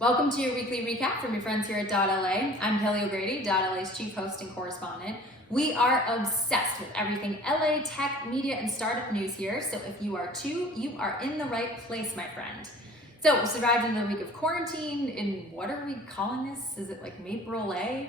Welcome to your weekly recap from your friends here at dot.LA. I'm Kelly O'Grady, dot.LA's chief host and correspondent. We are obsessed with everything LA tech, media, and startup news here, so if you are too, you are in the right place, my friend. So we survived another week of quarantine in, what are we calling this? Is it like April-A?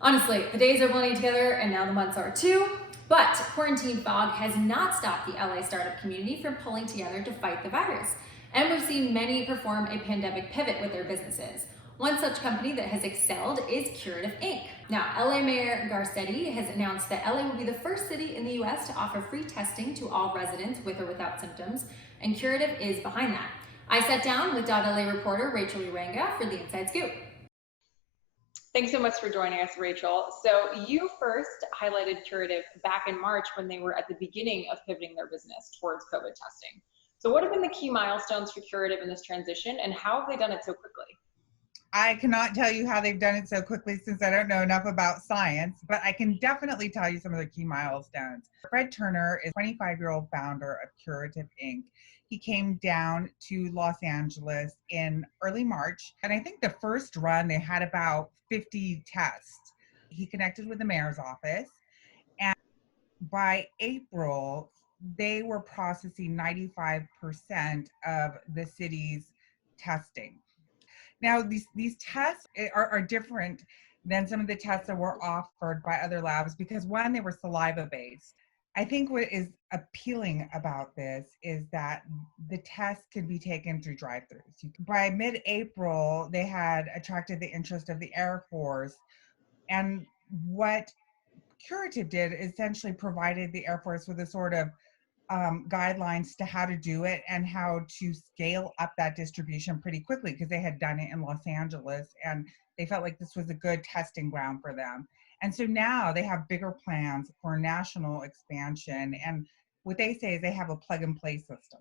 Honestly, the days are blending together and now the months are too. But quarantine fog has not stopped the LA startup community from pulling together to fight the virus. And we've seen many perform a pandemic pivot with their businesses. One such company that has excelled is Curative Inc. Now, LA Mayor Garcetti has announced that LA will be the first city in the US to offer free testing to all residents with or without symptoms, and Curative is behind that. I sat down with dot.LA reporter Rachel Uranga for the Inside Scoop. Thanks so much for joining us, Rachel. So you first highlighted Curative back in March when they were at the beginning of pivoting their business towards COVID testing. So what have been the key milestones for Curative in this transition, and how have they done it so quickly? I cannot tell you how they've done it so quickly since I don't know enough about science, but I can definitely tell you some of the key milestones. Fred Turner is a 25-year-old founder of Curative Inc. He came down to Los Angeles in early March, and I think the first run they had about 50 tests. He connected with the mayor's office, and by April, they were processing 95% of the city's testing. Now, these tests are different than some of the tests that were offered by other labs because, one, they were saliva-based. I think what is appealing about this is that the tests can be taken through drive-thrus. By mid-April, they had attracted the interest of the Air Force, and what Curative did essentially provided the Air Force with a sort of guidelines to how to do it and how to scale up that distribution pretty quickly because they had done it in Los Angeles and they felt like this was a good testing ground for them. And so now they have bigger plans for national expansion. And what they say is they have a plug and play system.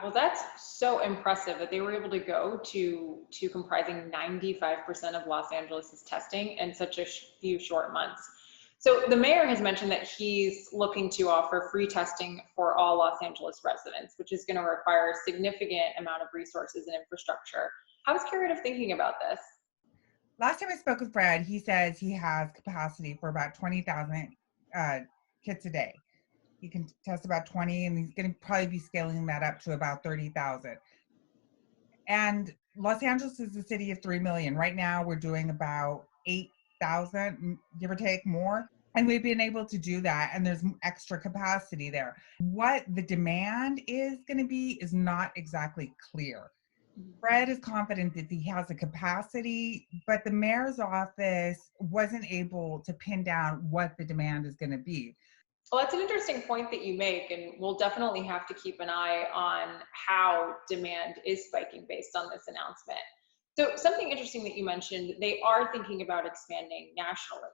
Well, that's so impressive that they were able to go to comprising 95% of Los Angeles' testing in such a few short months. So the mayor has mentioned that he's looking to offer free testing for all Los Angeles residents, which is going to require a significant amount of resources and infrastructure. How is Curative thinking about this? Last time I spoke with Fred, he says he has capacity for about 20,000 kits a day. He can test about 20, and he's going to probably be scaling that up to about 30,000. And Los Angeles is a city of 3 million. Right now, we're doing about 8,000, give or take more. And we've been able to do that, and there's extra capacity there. What the demand is going to be is not exactly clear. Fred is confident that he has the capacity, but the mayor's office wasn't able to pin down what the demand is going to be. Well, that's an interesting point that you make, and we'll definitely have to keep an eye on how demand is spiking based on this announcement. So something interesting that you mentioned, they are thinking about expanding nationally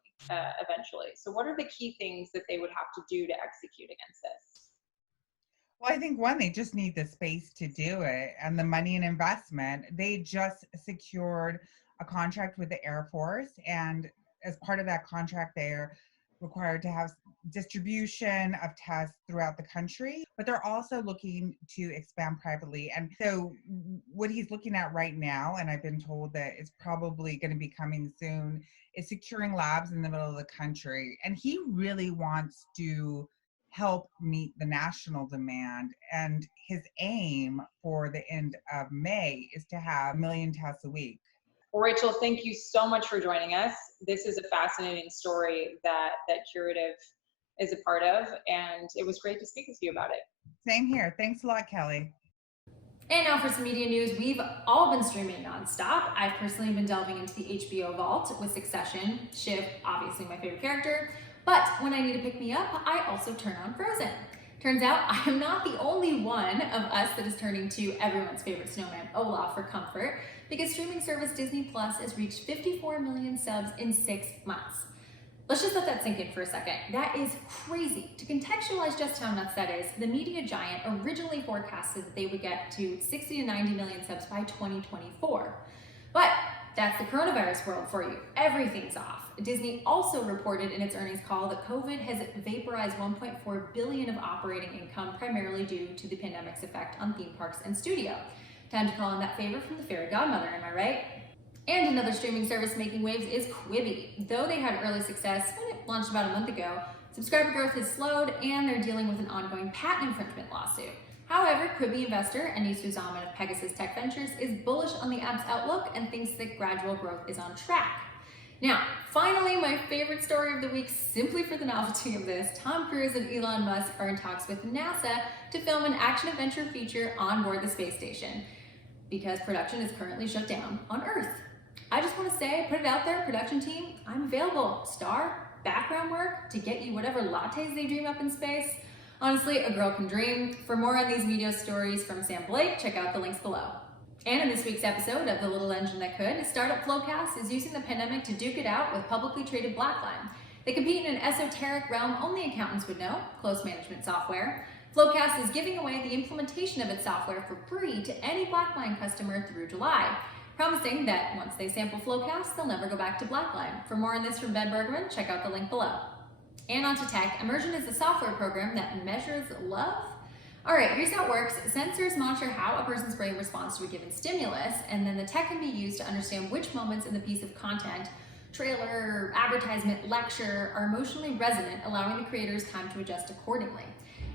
eventually. So what are the key things that they would have to do to execute against this? Well, I think one, they just need the space to do it and the money and investment. They just secured a contract with the Air Force, and as part of that contract, they're required to have distribution of tests throughout the country, but they're also looking to expand privately. And so what he's looking at right now, and I've been told that it's probably going to be coming soon, is securing labs in the middle of the country. And he really wants to help meet the national demand. And his aim for the end of May is to have 1 million tests a week. Well, Rachel, thank you so much for joining us. This is a fascinating story that Curative is a part of, and it was great to speak with you about it. Same here. Thanks a lot, Kelly. And now for some media news. We've all been streaming nonstop. I've personally been delving into the HBO vault with Succession, Shiv, obviously my favorite character. But when I need to pick me up, I also turn on Frozen. Turns out I am not the only one of us that is turning to everyone's favorite snowman, Olaf, for comfort, because streaming service Disney Plus has reached 54 million subs in 6 months. Let's just let that sink in for a second. That is crazy. To contextualize just how nuts that is, the media giant originally forecasted that they would get to 60 to 90 million subs by 2024. But that's the coronavirus world for you. Everything's off. Disney also reported in its earnings call that COVID has vaporized $1.4 billion of operating income, primarily due to the pandemic's effect on theme parks and studio. Time to call in that favor from the fairy godmother, am I right? And another streaming service making waves is Quibi. Though they had early success when it launched about a month ago, subscriber growth has slowed and they're dealing with an ongoing patent infringement lawsuit. However, Quibi investor Anis Uzaman of Pegasus Tech Ventures is bullish on the app's outlook and thinks that gradual growth is on track. Now, finally, my favorite story of the week, simply for the novelty of this, Tom Cruise and Elon Musk are in talks with NASA to film an action-adventure feature on board the space station because production is currently shut down on Earth. I just want to say, put it out there, production team, I'm available. Star, background work to get you whatever lattes they dream up in space. Honestly, a girl can dream. For more on these media stories from Sam Blake, check out the links below. And in this week's episode of The Little Engine That Could, startup FloQast is using the pandemic to duke it out with publicly traded Blackline. They compete in an esoteric realm only accountants would know, close management software. FloQast is giving away the implementation of its software for free to any Blackline customer through July, promising that once they sample FloQast, they'll never go back to Blackline. For more on this from Ben Bergman, check out the link below. And on to tech, Immersion is a software program that measures love. All right, here's how it works. Sensors monitor how a person's brain responds to a given stimulus, and then the tech can be used to understand which moments in the piece of content, trailer, advertisement, lecture, are emotionally resonant, allowing the creators time to adjust accordingly.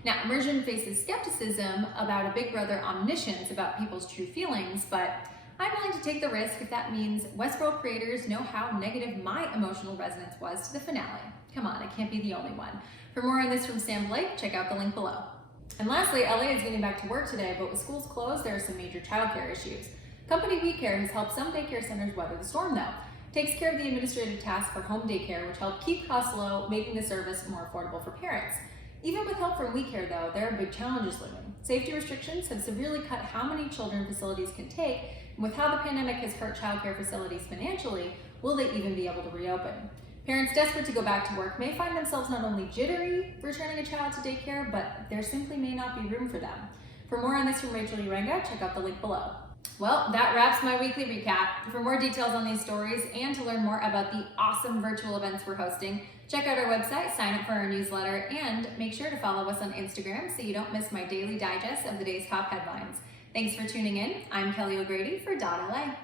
Now, Immersion faces skepticism about a big brother omniscience about people's true feelings, but I'm willing to take the risk if that means Westworld creators know how negative my emotional resonance was to the finale. Come on, I can't be the only one. For more on this from Sam Blake, check out the link below. And lastly, LA is getting back to work today, but with schools closed, there are some major childcare issues. Company WeeCare has helped some daycare centers weather the storm though. Takes care of the administrative tasks for home daycare, which help keep costs low, making the service more affordable for parents. Even with help from WeeCare though, there are big challenges looming. Safety restrictions have severely cut how many children facilities can take, and with how the pandemic has hurt childcare facilities financially, will they even be able to reopen? Parents desperate to go back to work may find themselves not only jittery returning a child to daycare, but there simply may not be room for them. For more on this from Rachel Urenga, check out the link below. Well, that wraps my weekly recap. For more details on these stories and to learn more about the awesome virtual events we're hosting, check out our website, sign up for our newsletter, and make sure to follow us on Instagram so you don't miss my daily digest of the day's top headlines. Thanks for tuning in. I'm Kelly O'Grady for .LA.